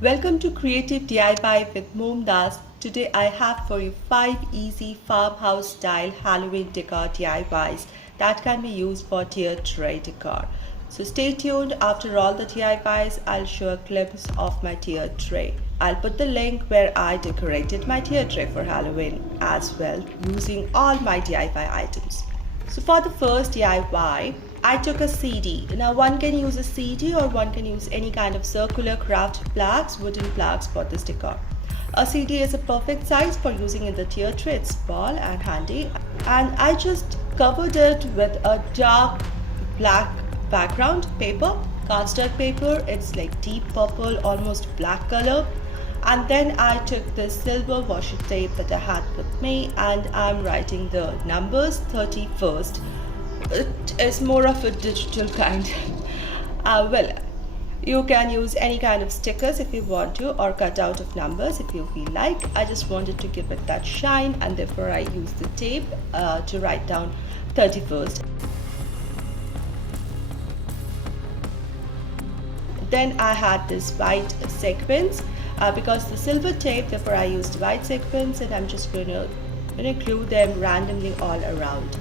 Welcome to Creative DIY with Moomdas. Today I have for you 5 easy farmhouse style Halloween decor DIYs that can be used for tier tray decor. So stay tuned. After all the DIYs, I'll show a glimpse of my tier tray. I'll put the link where I decorated my tier tray for Halloween as well using all my DIY items. So for the first DIY, I took a CD. Now one can use a CD or one can use any kind of circular craft plaques, wooden plaques for this decor. A CD is a perfect size for using in the tier tray. It's small and handy. And I just covered it with a dark black background paper, cardstock paper. It's like deep purple, almost black color. And then I took this silver washi tape that I had with me and I'm writing the numbers 31st. It is more of a digital kind. Well, you can use any kind of stickers if you want to, or cut out of numbers if you feel like. I just wanted to give it that shine, and therefore I used the tape to write down 31st. Then I had this white sequins because the silver tape, therefore I used white sequins, and I'm just going to glue them randomly all around.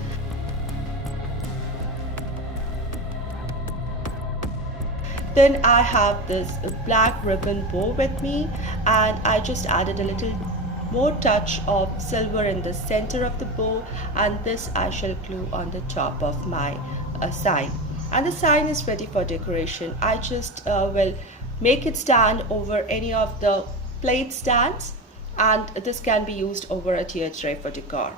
Then I have this black ribbon bow with me, and I just added a little more touch of silver in the center of the bow, and this I shall glue on the top of my sign. And the sign is ready for decoration. I just will make it stand over any of the plate stands, and this can be used over a tier tray for decor.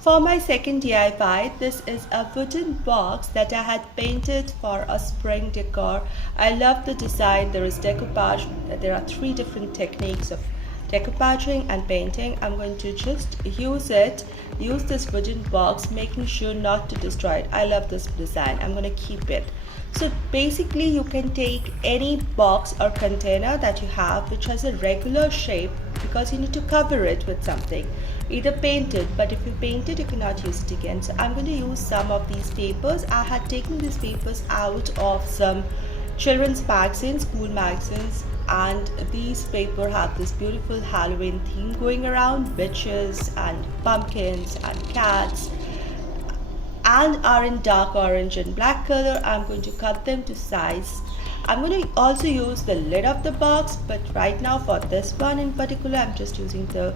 For my second DIY, this is a wooden box that I had painted for a spring decor. I love the design. There is decoupage. There are 3 different techniques of decoupaging and painting. I'm going to just use this wooden box, making sure not to destroy it. I love this design. I'm going to keep it. So basically you can take any box or container that you have which has a regular shape, because you need to cover it with something, either painted, but if you paint it you cannot use it again. So I'm going to use some of these papers. I had taken these papers out of some children's magazines, school magazines, and these paper have this beautiful Halloween theme going around, witches and pumpkins and cats, and are in dark orange and black color. I'm going to cut them to size. I'm going to also use the lid of the box, but right now for this one in particular I'm just using the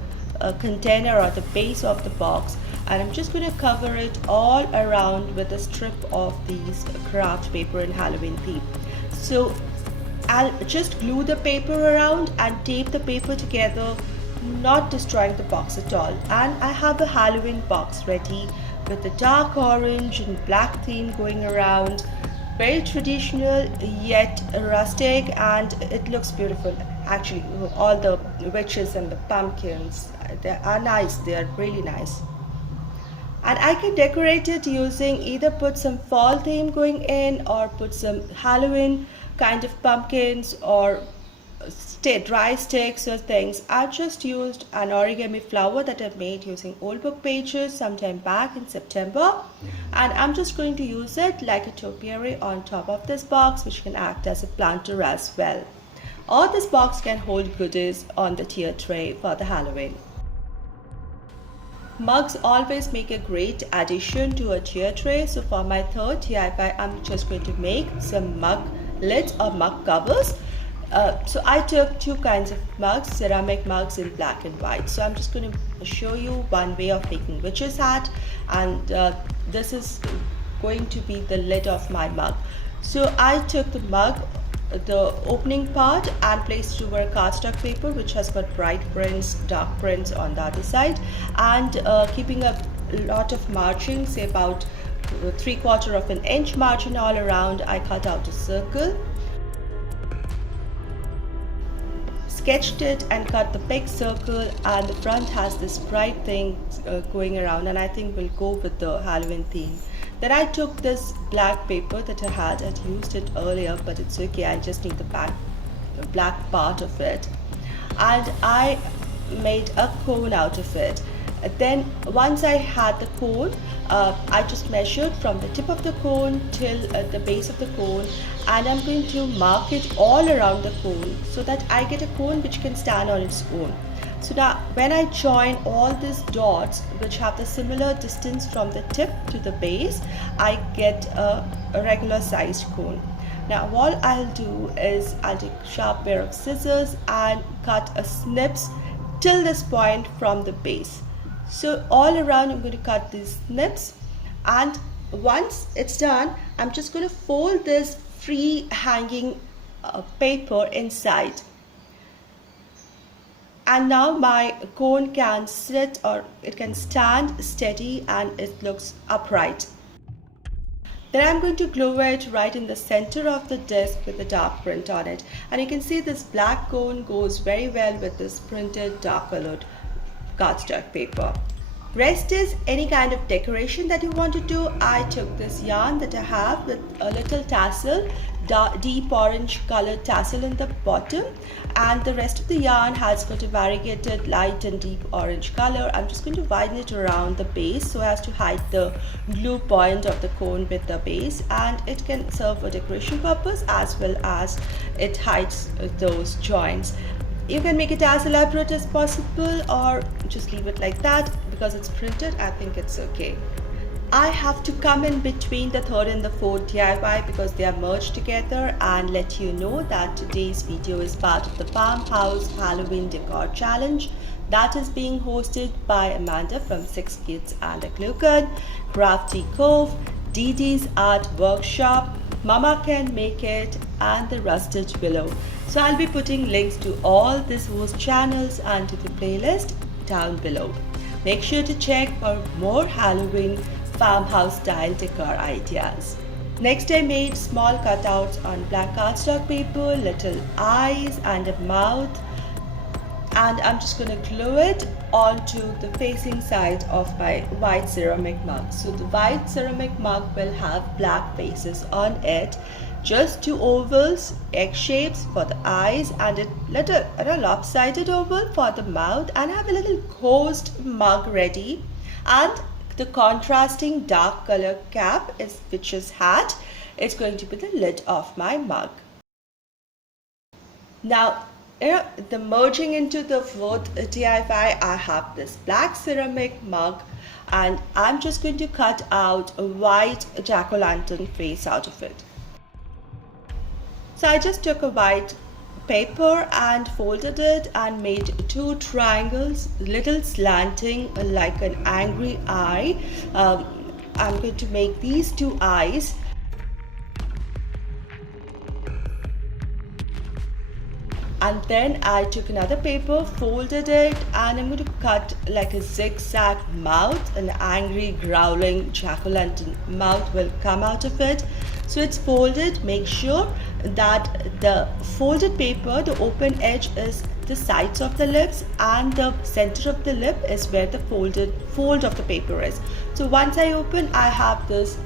container or the base of the box, and I'm just going to cover it all around with a strip of these craft paper in Halloween theme. So I'll just glue the paper around and tape the paper together, not destroying the box at all. And I have a Halloween box ready with the dark orange and black theme going around. Very traditional yet rustic, and it looks beautiful. Actually, all the witches and the pumpkins, they are nice. They are really nice. And I can decorate it using either put some fall theme going in or put some Halloween kind of pumpkins or dry sticks or things. I just used an origami flower that I made using old book pages sometime back in September, and I'm just going to use it like a topiary on top of this box, which can act as a planter as well. Or this box can hold goodies on the tier tray for the Halloween. Mugs always make a great addition to a tier tray. So for my third DIY, I'm just going to make some mug lids or mug covers. So I took 2 kinds of mugs, ceramic mugs in black and white. So I'm just going to show you one way of making witch's hat, and this is going to be the lid of my mug. So I took the mug, the opening part, and placed it over cardstock paper which has got bright prints, dark prints on the other side, and keeping a lot of margin, say about 3/4 of an inch margin all around. I cut out a circle, sketched it and cut the big circle, and the front has this bright thing going around, and I think will go with the Halloween theme. Then I took this black paper that I'd used it earlier, but it's okay, I just need the black part of it, and I made a cone out of it. Then once I had the cone, I just measured from the tip of the cone till the base of the cone, and I'm going to mark it all around the cone so that I get a cone which can stand on its own. So now when I join all these dots which have the similar distance from the tip to the base, I get a regular sized cone. Now what I'll do is I'll take a sharp pair of scissors and cut a snips till this point from the base. So all around I'm going to cut these snips, and once it's done, I'm just going to fold this free hanging paper inside. And now my cone can sit, or it can stand steady, and it looks upright. Then I'm going to glue it right in the center of the disc with the dark print on it. And you can see this black cone goes very well with this printed dark colored cardstock paper. Rest is any kind of decoration that you want to do. I took this yarn that I have with a little tassel, deep orange colored tassel in the bottom, and the rest of the yarn has got a variegated light and deep orange color. I'm just going to widen it around the base so as to hide the glue point of the cone with the base, and it can serve for decoration purpose as well as it hides those joints. You can make it as elaborate as possible or just leave it like that. Because it's printed, I think it's okay. I have to come in between the third and the fourth DIY because they are merged together, and let you know that today's video is part of the Farmhouse Halloween Decor Challenge that is being hosted by Amanda from 6 Kids and a Glue Gun, Crafty Cove, Dee Dee's Art Workshop, Mama Can Make It, and the Rusted Willow. So I'll be putting links to all these host channels and to the playlist down below. Make sure to check for more Halloween farmhouse style decor ideas. Next, I made small cutouts on black cardstock paper, little eyes and a mouth, and I'm just going to glue it onto the facing side of my white ceramic mug. So the white ceramic mug will have black faces on it, just 2 ovals, egg shapes for the eyes, and a lopsided oval for the mouth, and I have a little closed mug ready, and the contrasting dark color cap is witch's hat. It's going to be the lid of my mug. Now the merging into the fourth DIY, I have this black ceramic mug, and I'm just going to cut out a white jack-o'-lantern face out of it. So I just took a white paper and folded it and made 2 triangles, little slanting like an angry eye. I'm going to make these 2 eyes. And then I took another paper, folded it, and I'm going to cut like a zigzag mouth. An angry growling jack-o'-lantern mouth will come out of it. So it's folded. Make sure that the folded paper, the open edge is the sides of the lips, and the center of the lip is where the fold of the paper is. So once I open, I have this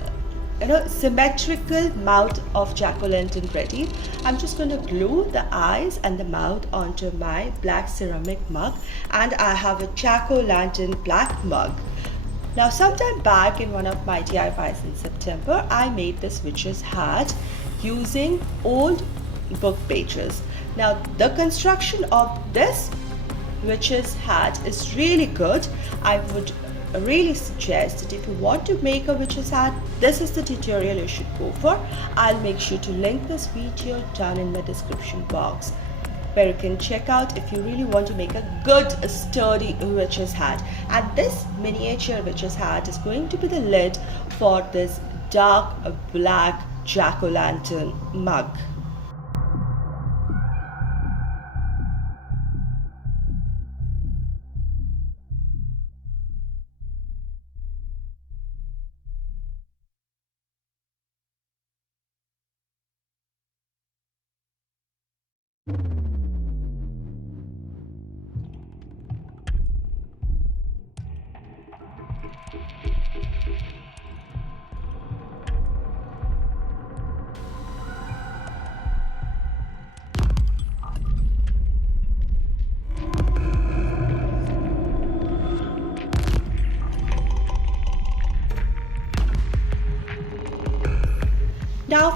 symmetrical mouth of jack-o'-lantern ready. I'm just going to glue the eyes and the mouth onto my black ceramic mug, and I have a jack-o'-lantern black mug. Now sometime back in one of my DIYs in September, I made this witch's hat using old book pages. Now the construction of this witch's hat is really good. I would really suggest that if you want to make a witch's hat, this is the tutorial you should go for. I'll make sure to link this video down in my description box, where you can check out if you really want to make a good sturdy witch's hat. And this miniature witch's hat is going to be the lid for this dark black jack-o'-lantern mug.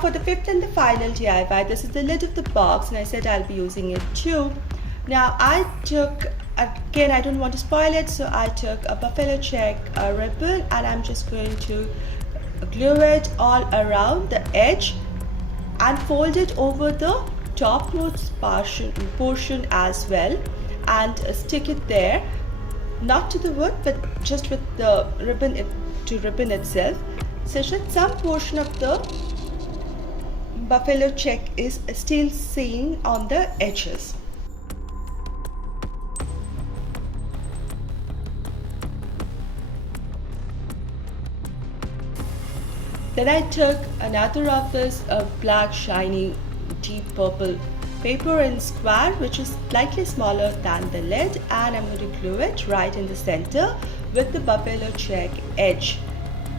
for the fifth and the final DIY, this is the lid of the box, and I said I'll be using it too. Now I took, again I don't want to spoil it, so I took a buffalo check ribbon and I'm just going to glue it all around the edge and fold it over the topmost portion as well, and stick it there, not to the wood but just with the ribbon itself, such that some portion of the buffalo check is still seen on the edges. Then I took another of this black shiny deep purple paper in square, which is slightly smaller than the lid, and I'm going to glue it right in the center with the buffalo check edge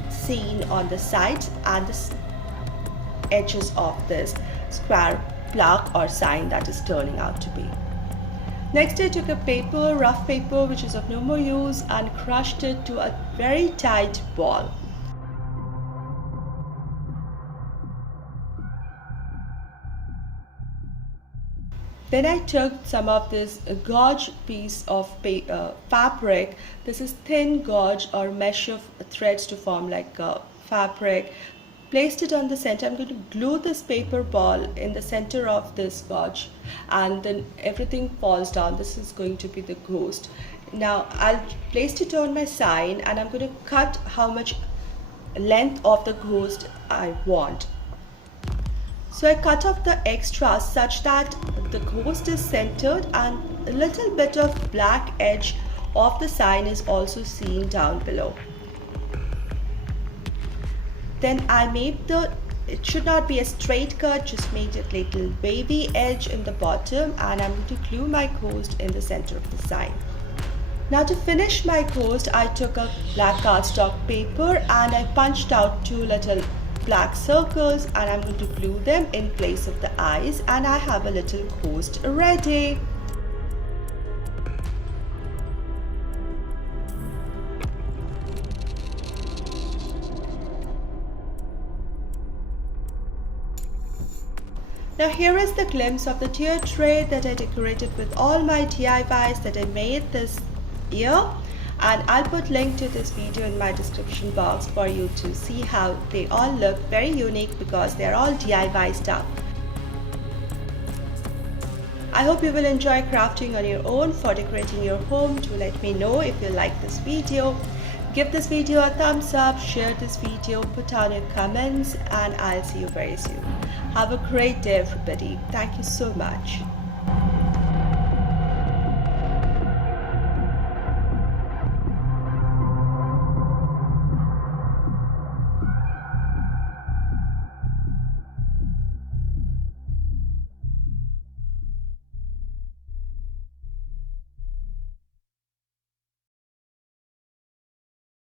seen on the sides and the edges of this square plaque or sign that is turning out to be. Next I took a rough paper which is of no more use, and crushed it to a very tight ball. Then I took some of this gauze piece of fabric. This is thin gauze or mesh of threads to form like fabric. Placed it on the center. I'm going to glue this paper ball in the center of this gauze, and then everything falls down. This is going to be the ghost. Now I'll place it on my sign, and I'm going to cut how much length of the ghost I want. So I cut off the extras such that the ghost is centered and a little bit of black edge of the sign is also seen down below. Then I made it should not be a straight cut, just made a little wavy edge in the bottom, and I'm going to glue my ghost in the center of the sign. Now to finish my ghost, I took a black cardstock paper and I punched out two little black circles, and I'm going to glue them in place of the eyes, and I have a little ghost ready. Now here is the glimpse of the tier tray that I decorated with all my DIYs that I made this year, and I'll put link to this video in my description box for you to see how they all look very unique because they're all DIY stuff. I hope you will enjoy crafting on your own for decorating your home. Do let me know if you like this video. Give this video a thumbs up, share this video, put down your comments, and I'll see you very soon. Have a great day everybody. Thank you so much.